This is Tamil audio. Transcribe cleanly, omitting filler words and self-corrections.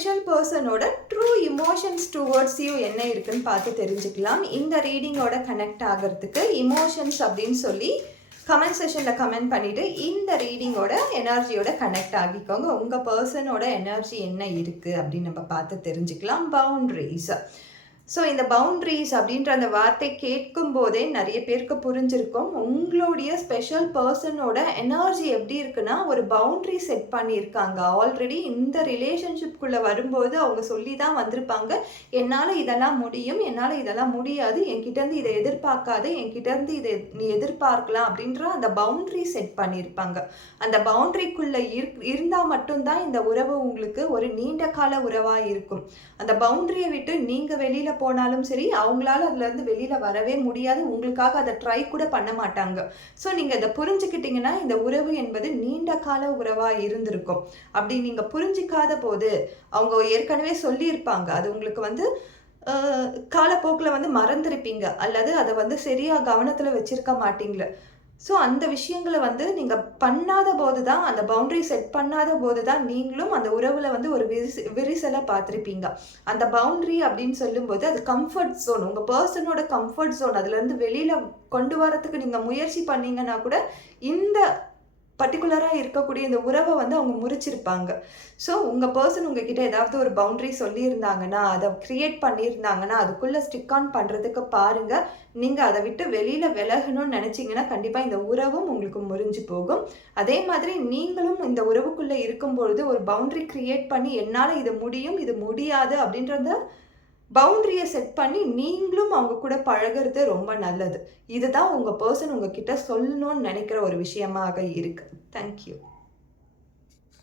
ஸ்பெஷல் பர்சனோட ட்ரூ இமோஷன்ஸ் டுவர்ட்ஸ் யூ என்ன இருக்குன்னு பார்த்து தெரிஞ்சுக்கலாம். இந்த ரீடிங்கோட கனெக்ட் ஆகிறதுக்கு இமோஷன்ஸ் அப்படின்னு சொல்லி கமெண்ட் செஷனில் கமெண்ட் பண்ணிவிட்டு இந்த ரீடிங்கோட எனர்ஜியோட கனெக்ட் ஆகிக்கோங்க. உங்கள் பர்சனோட எனர்ஜி என்ன இருக்குது அப்படின்னு நம்ம பார்த்து தெரிஞ்சுக்கலாம். பவுண்ட்ரிஸ். ஸோ இந்த பவுண்ட்ரிஸ் அப்படின்ற அந்த வார்த்தை கேட்கும் போதே நிறைய பேருக்கு புரிஞ்சிருக்கும். உங்களுடைய ஸ்பெஷல் பர்சனோட எனர்ஜி எப்படி இருக்குன்னா, ஒரு பவுண்ட்ரி செட் பண்ணியிருக்காங்க. ஆல்ரெடி இந்த ரிலேஷன்ஷிப்குள்ளே வரும்போது அவங்க சொல்லி தான் வந்திருப்பாங்க, என்னால் இதெல்லாம் முடியும், என்னால் இதெல்லாம் முடியாது, என்கிட்டேருந்து இதை எதிர்பார்க்காது, என்கிட்டேருந்து இதை நீ எதிர்பார்க்கலாம் அப்படின்ற அந்த பவுண்ட்ரி செட் பண்ணியிருப்பாங்க. அந்த பவுண்ட்ரிக்குள்ளே இருந்தால் மட்டும்தான் இந்த உறவு உங்களுக்கு ஒரு நீண்ட கால உறவாக இருக்கும். அந்த பவுண்ட்ரியை விட்டு நீங்கள் வெளியில் போனாலும் சரி, அவங்களால அதுலேருந்து வெளியில் வரவே முடியாது. உங்களுக்காக அதை ட்ரை கூட பண்ண மாட்டாங்க. ஸோ நீங்கள் இதை புரிஞ்சுக்கிட்டீங்கன்னா இந்த உறவு என்பது நீண்ட கால உறவாக இருந்திருக்கும். அப்படி நீங்கள் புரிஞ்சிக்காத போது அவங்க ஏற்கனவே சொல்லியிருப்பாங்க, அது உங்களுக்கு காலப்போக்கில் மறந்துருப்பீங்க, அல்லது அதை சரியாக கவனத்தில் வச்சிருக்க மாட்டீங்களே. ஸோ அந்த விஷயங்களை நீங்கள் பண்ணாத போது தான், அந்த பவுண்ட்ரி செட் பண்ணாத போது தான் நீங்களும் அந்த உறவில் ஒரு விரிசலை பார்த்துருப்பீங்க. அந்த பவுண்ட்ரி அப்படின்னு சொல்லும்போது அது கம்ஃபர்ட் ஜோன், உங்கள் பர்சனோட கம்ஃபர்ட் ஜோன். அதுலேருந்து வெளியில் கொண்டு வரத்துக்கு நீங்கள் முயற்சி பண்ணீங்கன்னா கூட இந்த பர்டிகுலராக இருக்கக்கூடிய இந்த உறவை அவங்க முறிச்சிருப்பாங்க. ஸோ உங்கள் பர்சன் உங்ககிட்ட ஏதாவது ஒரு பவுண்ட்ரி சொல்லியிருந்தாங்கன்னா, அதை க்ரியேட் பண்ணியிருந்தாங்கன்னா, அதுக்குள்ளே ஸ்டிக் ஆன் பண்ணுறதுக்கு பாருங்கள். நீங்கள் அதை விட்டு வெளியில் விலகணும்னு நினச்சிங்கன்னா கண்டிப்பாக இந்த உறவும் உங்களுக்கு முறிஞ்சு போகும். அதே மாதிரி நீங்களும் இந்த உறவுக்குள்ளே இருக்கும்பொழுது ஒரு பவுண்ட்ரி க்ரியேட் பண்ணி என்னால் இது முடியும், இது முடியாது அப்படின்றத பவுண்ட்ரியை செட் பண்ணி நீங்களும் அவங்க கூட பழகிறது ரொம்ப நல்லது. இதுதான் உங்கள் பர்சன் உங்ககிட்ட சொல்லணும்னு நினைக்கிற ஒரு விஷயமாக இருக்குது. தேங்க்யூ.